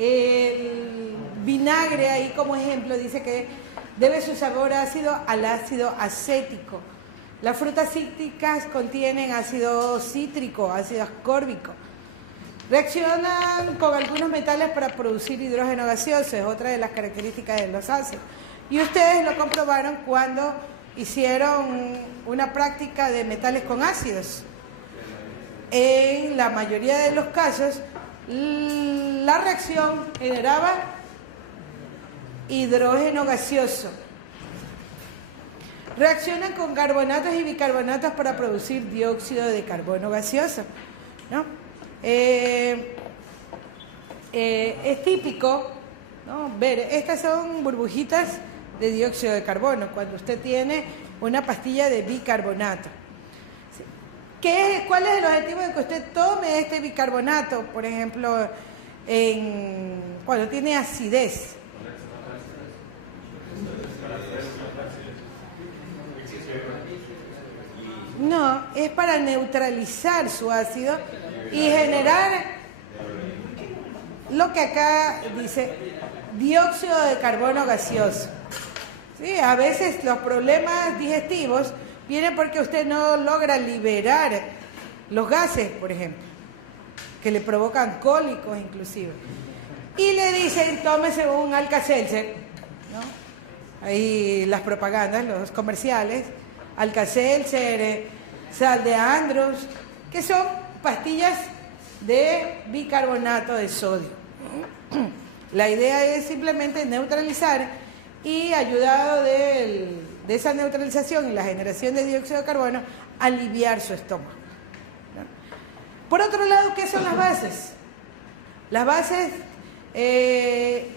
El vinagre, ahí como ejemplo, dice que debe su sabor ácido al ácido acético. Las frutas cítricas contienen ácido cítrico, ácido ascórbico. Reaccionan con algunos metales para producir hidrógeno gaseoso, es otra de las características de los ácidos. Y ustedes lo comprobaron cuando hicieron una práctica de metales con ácidos. En la mayoría de los casos, la reacción generaba hidrógeno gaseoso. Reaccionan con carbonatos y bicarbonatos para producir dióxido de carbono gaseoso, ¿no? Es típico, ¿no?, ver, estas son burbujitas de dióxido de carbono, cuando usted tiene una pastilla de bicarbonato. ¿Cuál es el objetivo de que usted tome este bicarbonato, por ejemplo, cuando tiene acidez? No, es para neutralizar su ácido y generar lo que acá dice, dióxido de carbono gaseoso. Sí, a veces los problemas digestivos vienen porque usted no logra liberar los gases, por ejemplo, que le provocan cólicos inclusive. Y le dicen, tómese un Alka-Seltzer, ¿no? Ahí las propagandas, los comerciales, Alka-Seltzer, sal de Andros, que son pastillas de bicarbonato de sodio. La idea es simplemente neutralizar y, ayudado de esa neutralización y la generación de dióxido de carbono, aliviar su estómago, ¿no? Por otro lado, ¿qué son las bases? Las bases,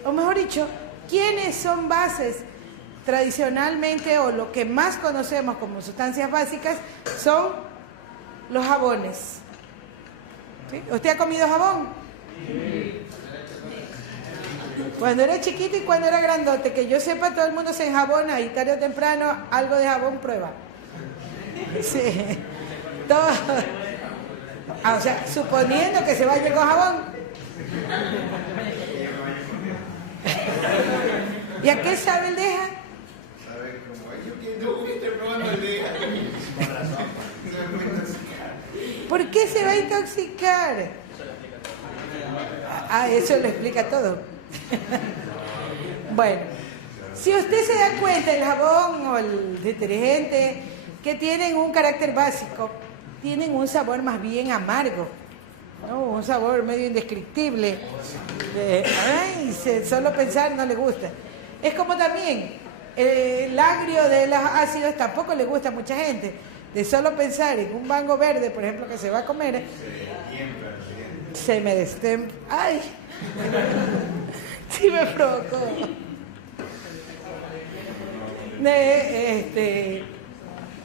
o mejor dicho, ¿quiénes son bases? Tradicionalmente, o lo que más conocemos como sustancias básicas, son los jabones. ¿Sí? ¿Usted ha comido jabón? Sí. Cuando era chiquito y cuando era grandote, que yo sepa, todo el mundo se enjabona y tarde o temprano algo de jabón prueba. Sí. Todo. O sea, suponiendo que se vaya con jabón. ¿Y a qué sabe el deja? Sabe como yo estoy probando el deja. ¿Por qué se va a intoxicar? Eso lo explica todo. Bueno, si usted se da cuenta, el jabón o el detergente que tienen un carácter básico, tienen un sabor más bien amargo, ¿no? Un sabor medio indescriptible. Solo pensar no le gusta. Es como también el agrio de los ácidos tampoco le gusta a mucha gente. De solo pensar en un mango verde, por ejemplo, que se va a comer, se me destem... ¡Ay! Sí me provocó.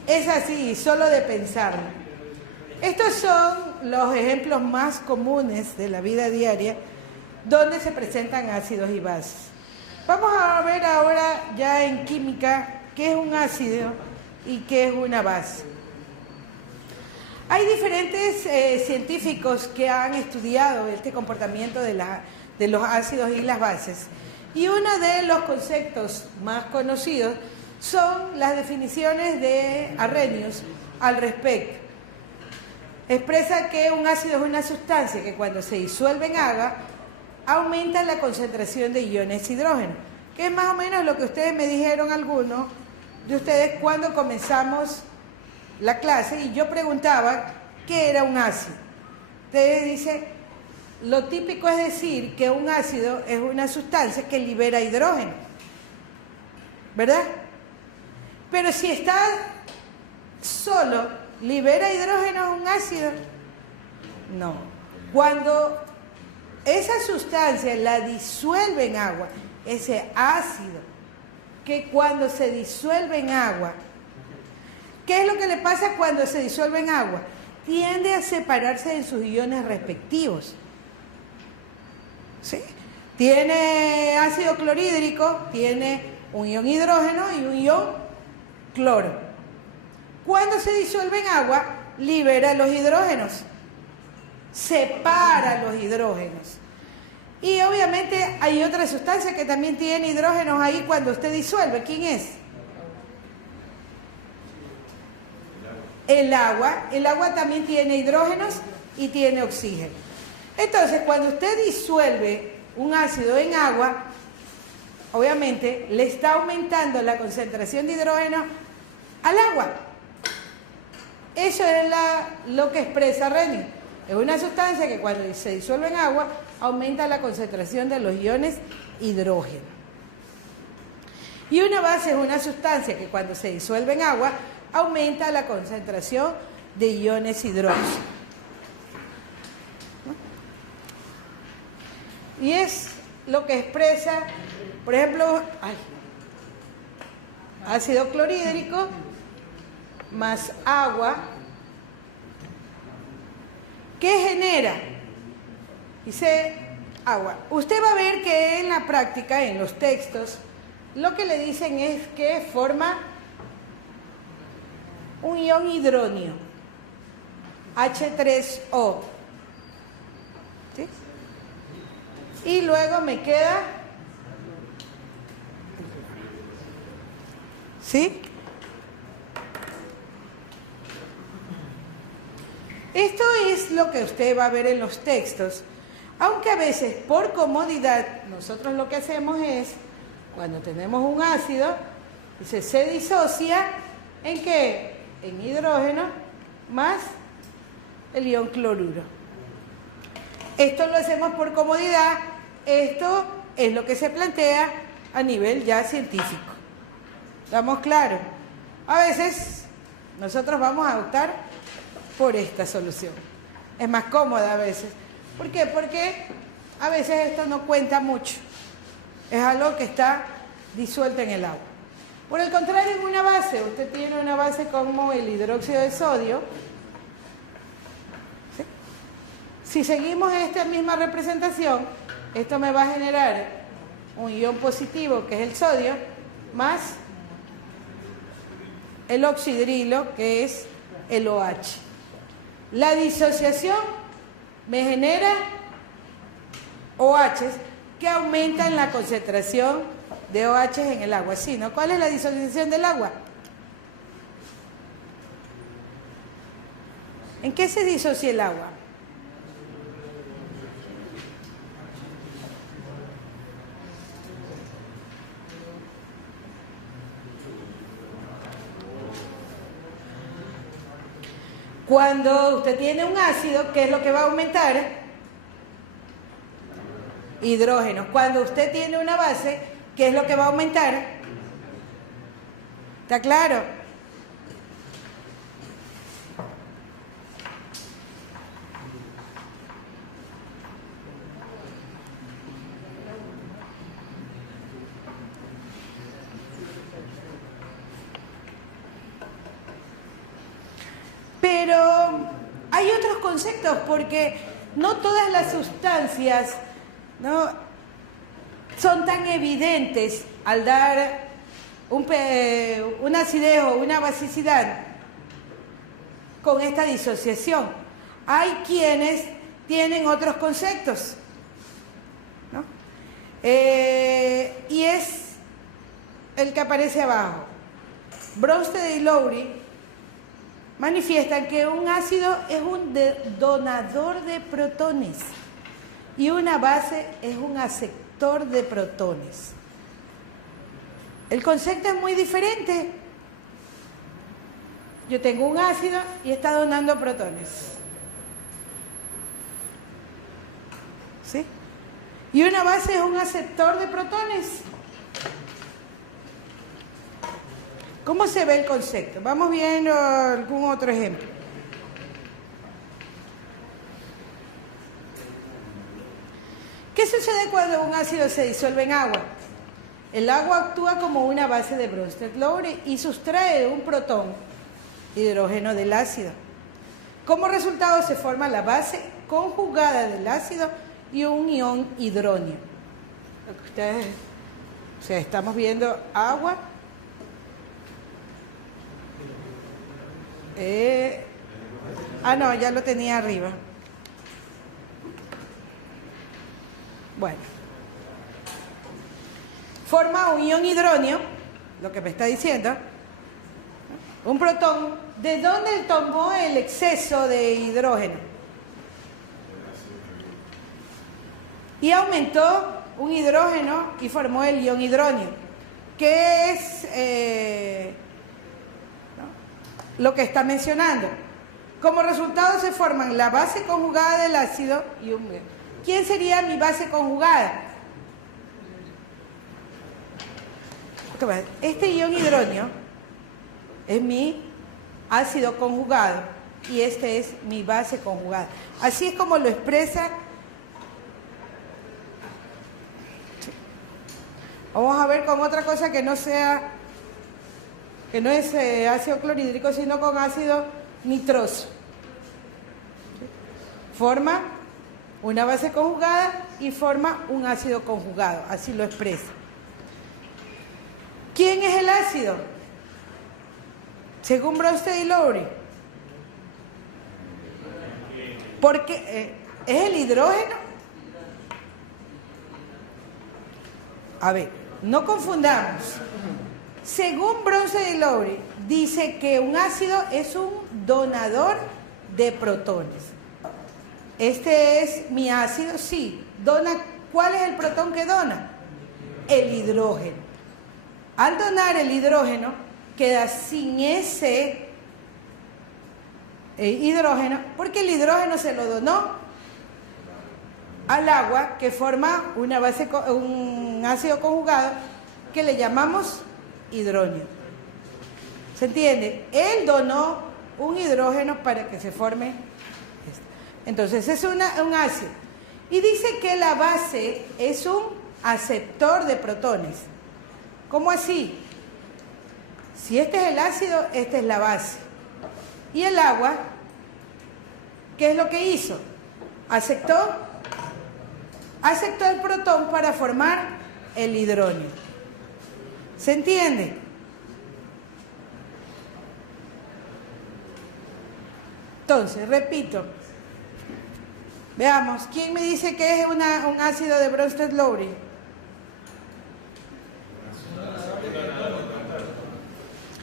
Es así, solo de pensarlo. Estos son los ejemplos más comunes de la vida diaria donde se presentan ácidos y bases. Vamos a ver ahora ya en química qué es un ácido y qué es una base. Hay diferentes científicos que han estudiado este comportamiento de los ácidos y las bases. Y uno de los conceptos más conocidos son las definiciones de Arrhenius al respecto. Expresa que un ácido es una sustancia que cuando se disuelve en agua aumenta la concentración de iones hidrógeno, que es más o menos lo que ustedes me dijeron, algunos de ustedes, cuando comenzamos la clase y yo preguntaba qué era un ácido. Ustedes dicen, lo típico es decir que un ácido es una sustancia que libera hidrógeno, ¿verdad? Pero si está solo, ¿libera hidrógeno un ácido? No. Cuando esa sustancia la disuelve en agua, ese ácido, que cuando se disuelve en agua, ¿qué es lo que le pasa cuando se disuelve en agua? Tiende a separarse en sus iones respectivos. ¿Sí? Tiene ácido clorhídrico, tiene un ion hidrógeno y un ion cloro. Cuando se disuelve en agua, libera los hidrógenos, separa los hidrógenos. Y obviamente hay otra sustancia que también tiene hidrógenos ahí cuando usted disuelve. ¿Quién es? El agua. El agua también tiene hidrógenos y tiene oxígeno. Entonces, cuando usted disuelve un ácido en agua, obviamente le está aumentando la concentración de hidrógeno al agua. Eso es lo que expresa Renning. Es una sustancia que cuando se disuelve en agua aumenta la concentración de los iones hidrógeno. Y una base es una sustancia que cuando se disuelve en agua aumenta la concentración de iones hidrógeno. Y es lo que expresa, por ejemplo, ácido clorhídrico más agua. ¿Qué genera? Dice agua. Usted va a ver que en la práctica, en los textos, lo que le dicen es que forma un ion hidronio, H3O. ¿Sí? Y luego me queda, ¿sí? Esto es lo que usted va a ver en los textos, aunque a veces por comodidad nosotros lo que hacemos es, cuando tenemos un ácido, dice, se disocia ¿en qué? En hidrógeno más el ion cloruro. Esto lo hacemos por comodidad, esto es lo que se plantea a nivel ya científico. ¿Estamos claros? A veces nosotros vamos a optar por esta solución. Es más cómoda a veces. ¿Por qué? Porque a veces esto no cuenta mucho. Es algo que está disuelto en el agua. Por el contrario, en una base, usted tiene una base como el hidróxido de sodio. ¿Sí? Si seguimos esta misma representación, esto me va a generar un ion positivo, que es el sodio, más el oxidrilo, que es el OH. La disociación me genera OH que aumentan la concentración de OH en el agua. ¿Sí, no? ¿Cuál es la disociación del agua? ¿En qué se disocia el agua? Cuando usted tiene un ácido, ¿qué es lo que va a aumentar? Hidrógeno. Cuando usted tiene una base, ¿qué es lo que va a aumentar? ¿Está claro? Pero hay otros conceptos, porque no todas las sustancias, ¿no?, son tan evidentes al dar una acidez o una basicidad con esta disociación. Hay quienes tienen otros conceptos, ¿no? Y es el que aparece abajo. Bronsted y Lowry manifiestan que un ácido es un donador de protones y una base es un aceptor de protones. El concepto es muy diferente. Yo tengo un ácido y está donando protones. ¿Sí? Y una base es un aceptor de protones. ¿Cómo se ve el concepto? Vamos viendo algún otro ejemplo. ¿Qué sucede cuando un ácido se disuelve en agua? El agua actúa como una base de Bronsted-Lowry y sustrae un protón, hidrógeno del ácido. Como resultado se forma la base conjugada del ácido y un ion hidróneo. Lo que ustedes, o sea, estamos viendo agua. No, ya lo tenía arriba. Bueno. Forma un ion hidróneo, lo que me está diciendo, un protón. ¿De dónde tomó el exceso de hidrógeno? Y aumentó un hidrógeno y formó el ion hidróneo, que es lo que está mencionando. Como resultado se forman la base conjugada del ácido y un... ¿Quién sería mi base conjugada? Este ion hidróneo es mi ácido conjugado y este es mi base conjugada. Así es como lo expresa. Vamos a ver con otra cosa que no sea, que no es ácido clorhídrico, sino con ácido nitroso. Forma una base conjugada y forma un ácido conjugado, así lo expresa. ¿Quién es el ácido? Según Bronsted y Lowry. Porque es el hidrógeno. A ver, no confundamos. Según Bronsted y Lowry, dice que un ácido es un donador de protones. Este es mi ácido, sí. Dona, ¿cuál es el protón que dona? El hidrógeno. Al donar el hidrógeno, queda sin ese hidrógeno, porque el hidrógeno se lo donó al agua, que forma una base, un ácido conjugado, que le llamamos hidrógeno. ¿Se entiende? Él donó un hidrógeno para que se forme esto. Entonces es un ácido. Y dice que la base es un aceptor de protones. ¿Cómo así? Si este es el ácido, esta es la base. Y el agua, ¿qué es lo que hizo? Aceptó el protón para formar el hidrógeno. ¿Se entiende? Entonces, repito. Veamos, ¿quién me dice que es un ácido de Bronsted-Lowry?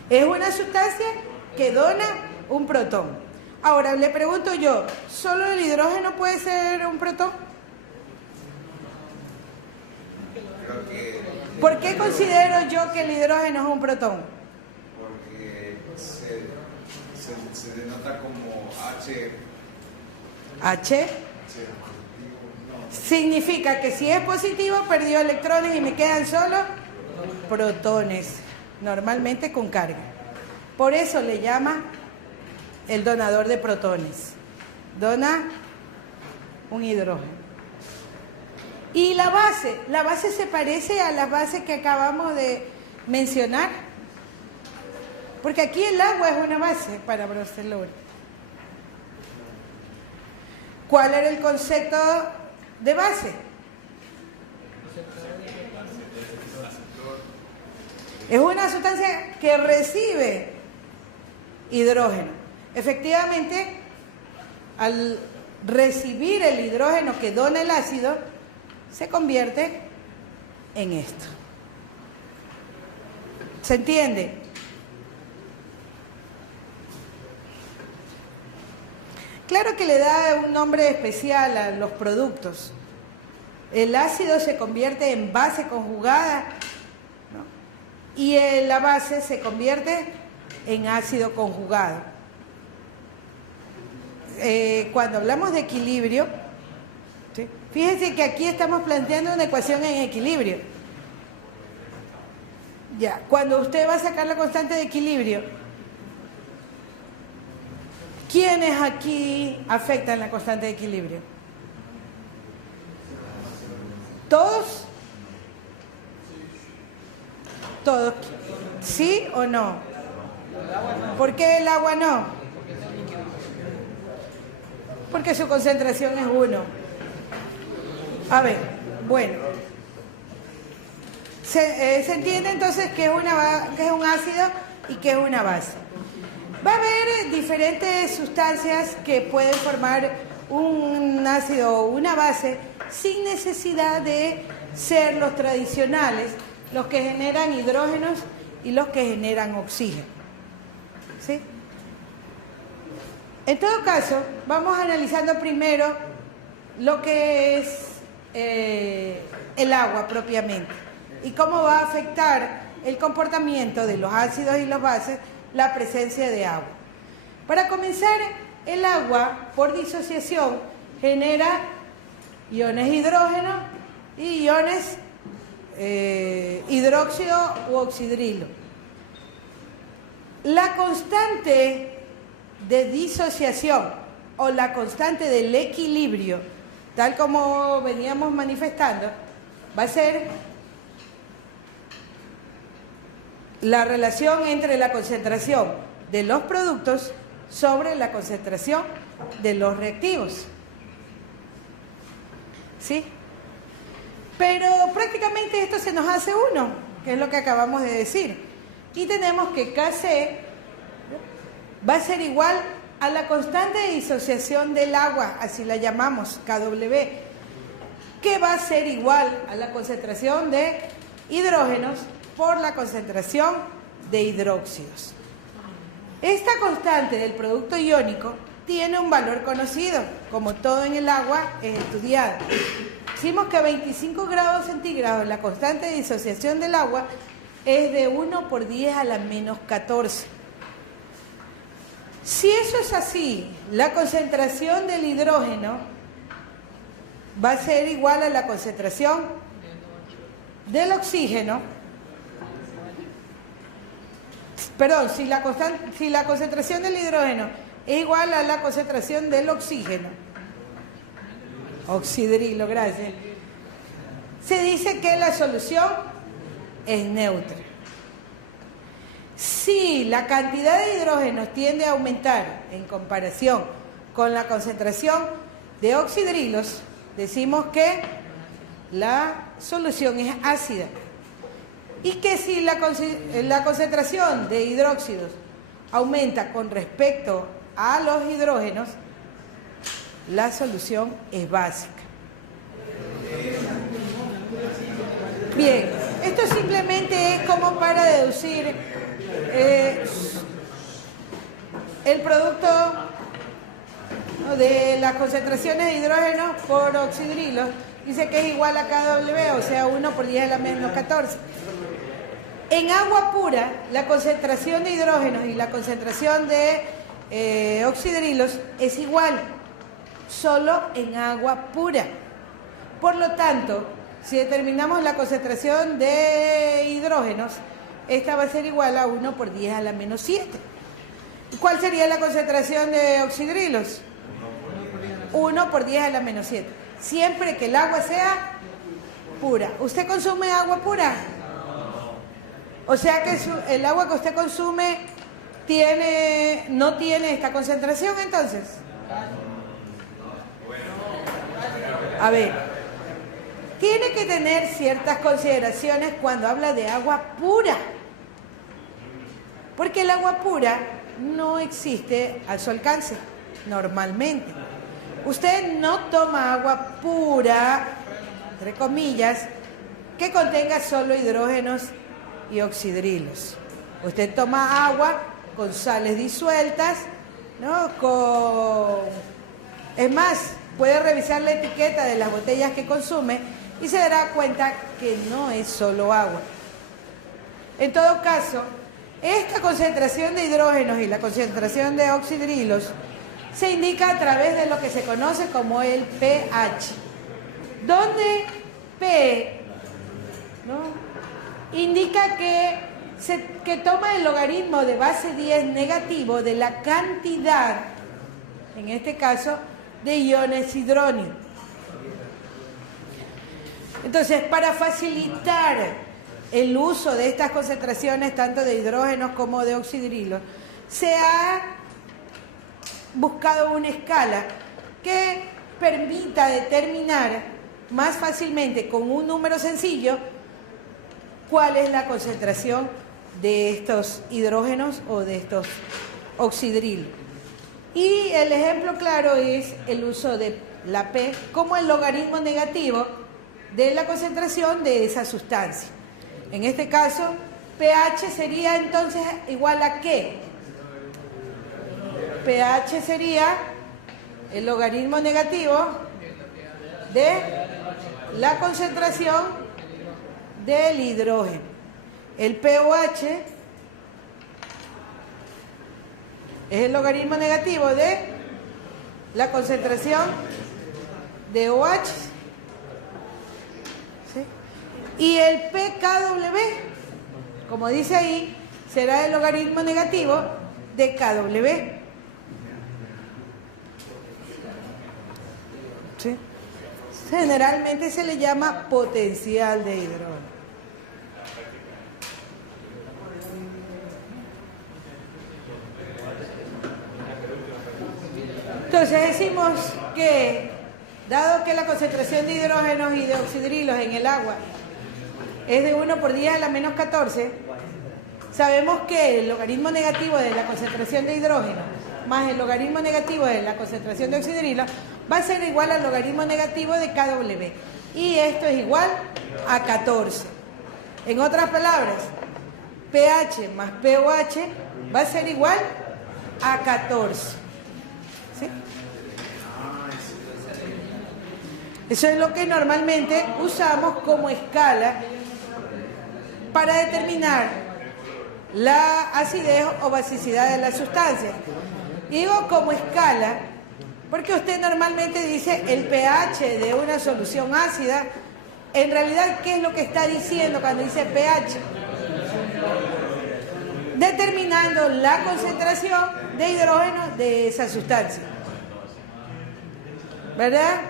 Es una sustancia que dona un protón. Ahora, le pregunto yo, ¿solo el hidrógeno puede ser un protón? ¿Por qué considero yo que el hidrógeno es un protón? Porque se denota como H. H significa que si es positivo, perdió electrones y me quedan solo protones, normalmente con carga. Por eso le llama el donador de protones. Dona un hidrógeno. Y la base se parece a la base que acabamos de mencionar, porque aquí el agua es una base para Bronsted-Lowry. ¿Cuál era el concepto de base? Es una sustancia que recibe hidrógeno. Efectivamente, al recibir el hidrógeno que dona el ácido, se convierte en esto. ¿Se entiende? Claro que le da un nombre especial a los productos. El ácido se convierte en base conjugada, ¿no? Y la base se convierte en ácido conjugado. Cuando hablamos de equilibrio, ¿sí? Fíjense que aquí estamos planteando una ecuación en equilibrio. Ya, cuando usted va a sacar la constante de equilibrio, ¿quiénes aquí afectan la constante de equilibrio? ¿Todos? ¿Todos? ¿Sí o no? ¿Por qué el agua no? Porque su concentración es 1. A ver, bueno. ¿Se entiende entonces que es un ácido y que es una base? Va a haber diferentes sustancias que pueden formar un ácido o una base sin necesidad de ser los tradicionales, los que generan hidrógenos y los que generan oxígeno. ¿Sí? En todo caso, vamos analizando primero lo que es el agua propiamente y cómo va a afectar el comportamiento de los ácidos y los bases la presencia de agua. Para comenzar, el agua, por disociación, genera iones hidrógeno y iones hidróxido u oxidrilo. La constante de disociación o la constante del equilibrio, tal como veníamos manifestando, va a ser la relación entre la concentración de los productos sobre la concentración de los reactivos. ¿Sí? Pero prácticamente esto se nos hace uno, que es lo que acabamos de decir. Y tenemos que Kc va a ser igual a la constante de disociación del agua, así la llamamos, Kw, que va a ser igual a la concentración de hidrógenos por la concentración de hidróxidos. Esta constante del producto iónico tiene un valor conocido, como todo en el agua es estudiado. Decimos que a 25 grados centígrados la constante de disociación del agua es de 1 por 10 a la menos 14. Si eso es así, la concentración del hidrógeno va a ser igual a la concentración del oxígeno. Perdón, si la concentración del hidrógeno es igual a la concentración del oxígeno, oxidrilo, gracias, se dice que la solución es neutra. Si la cantidad de hidrógenos tiende a aumentar en comparación con la concentración de oxidrilos, decimos que la solución es ácida. Y que si la concentración de hidróxidos aumenta con respecto a los hidrógenos, la solución es básica. Bien, esto simplemente es como para deducir el producto, ¿no?, de las concentraciones de hidrógeno por oxidrilos. Dice que es igual a Kw, o sea, 1 por 10 a la menos 14. En agua pura, la concentración de hidrógenos y la concentración de oxidrilos es igual, solo en agua pura. Por lo tanto, si determinamos la concentración de hidrógenos, esta va a ser igual a 1 por 10 a la menos 7. ¿Cuál sería la concentración de oxidrilos? 1 por 10 a la menos 7. Siempre que el agua sea pura. ¿Usted consume agua pura? O sea que el agua que usted consume no tiene esta concentración, entonces. A ver, tiene que tener ciertas consideraciones cuando habla de agua pura. Porque el agua pura no existe a su alcance, normalmente. Usted no toma agua pura, entre comillas, que contenga solo hidrógenos y oxidrilos. Usted toma agua con sales disueltas, ¿no? Es más, puede revisar la etiqueta de las botellas que consume y se dará cuenta que no es solo agua. En todo caso, esta concentración de hidrógenos y la concentración de oxidrilos se indica a través de lo que se conoce como el pH, donde P, ¿no?, indica que toma el logaritmo de base 10 negativo de la cantidad, en este caso, de iones hidróneo. Entonces, para facilitar el uso de estas concentraciones, tanto de hidrógenos como de oxidrilos, se ha buscado una escala que permita determinar más fácilmente con un número sencillo cuál es la concentración de estos hidrógenos o de estos oxidrilos. Y el ejemplo claro es el uso de la P, como el logaritmo negativo de la concentración de esa sustancia. En este caso, pH sería entonces igual a ¿qué? pH sería el logaritmo negativo de la concentración del hidrógeno. El pOH es el logaritmo negativo de la concentración de OH. ¿Sí? Y el pKW, como dice ahí, será el logaritmo negativo de KW. ¿Sí? Generalmente se le llama potencial de hidrógeno. Entonces decimos que, dado que la concentración de hidrógenos y de oxidrilos en el agua es de 1 por 10 a la menos 14, sabemos que el logaritmo negativo de la concentración de hidrógeno más el logaritmo negativo de la concentración de oxidrilos va a ser igual al logaritmo negativo de KW. Y esto es igual a 14. En otras palabras, pH más pOH va a ser igual a 14. ¿Sí? Eso es lo que normalmente usamos como escala para determinar la acidez o basicidad de la sustancia. Digo como escala porque usted normalmente dice el pH de una solución ácida. En realidad, ¿qué es lo que está diciendo cuando dice pH? Determinando la concentración de hidrógeno de esa sustancia. ¿Verdad?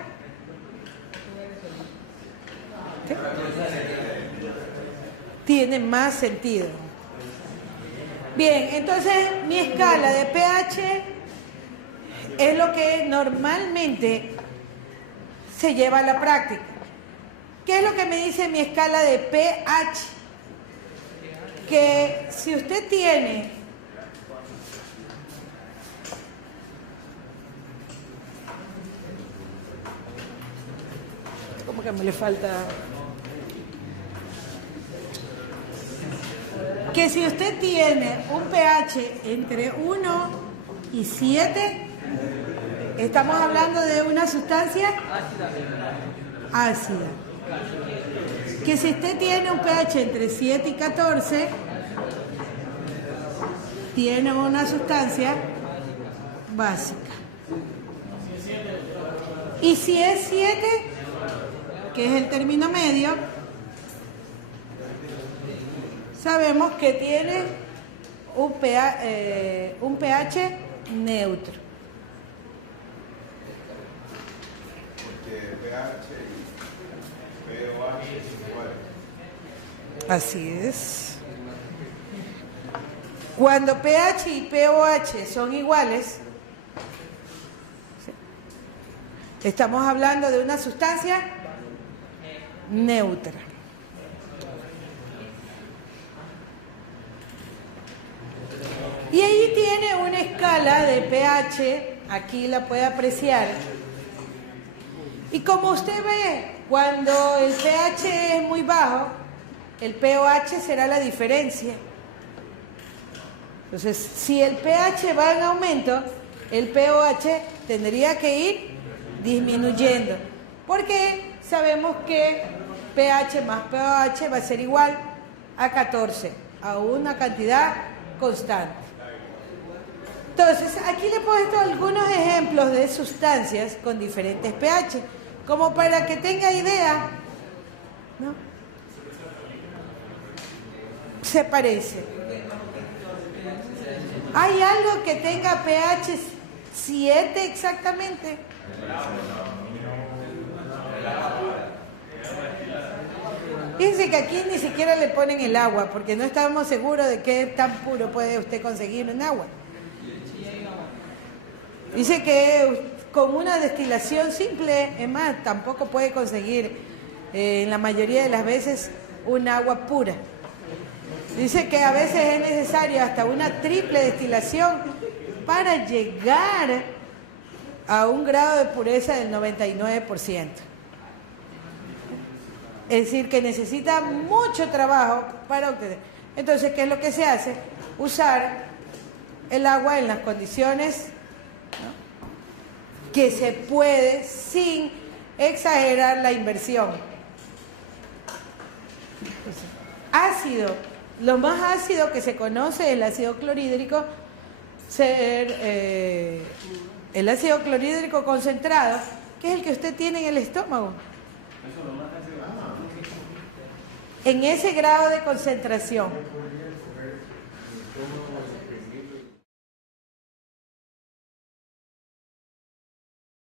¿Sí? Tiene más sentido. Bien, entonces mi escala de pH es lo que normalmente se lleva a la práctica. ¿Qué es lo que me dice mi escala de pH? Que si usted tiene ¿cómo que me le falta? Que si usted tiene un pH entre 1 y 7, estamos hablando de una sustancia ácida. Que si usted tiene un pH entre 7 y 14, tiene una sustancia básica. Y si es 7, que es el término medio, sabemos que tiene un pH neutro. Porque pH y pOH es igual. Así es. Cuando pH y pOH son iguales, estamos hablando de una sustancia neutra. Y ahí tiene una escala de pH, aquí la puede apreciar. Y como usted ve, cuando el pH es muy bajo, el pOH será la diferencia. Entonces, si el pH va en aumento, el pOH tendría que ir disminuyendo. Porque sabemos que pH más pOH va a ser igual a 14, a una cantidad constante. Entonces, aquí le he puesto algunos ejemplos de sustancias con diferentes pH, como para que tenga idea, ¿no? Se parece. ¿Hay algo que tenga pH 7 exactamente? Fíjense que aquí ni siquiera le ponen el agua, porque no estamos seguros de qué tan puro puede usted conseguir en agua. Dice que con una destilación simple, es más, tampoco puede conseguir en la mayoría de las veces un agua pura. Dice que a veces es necesario hasta una triple destilación para llegar a un grado de pureza del 99%. Es decir, que necesita mucho trabajo para obtener. Entonces, ¿qué es lo que se hace? Usar el agua en las condiciones, ¿no?, que se puede sin exagerar la inversión. Ácido. Lo más ácido que se conoce es el ácido clorhídrico, el ácido clorhídrico concentrado, que es el que usted tiene en el estómago. En ese grado de concentración.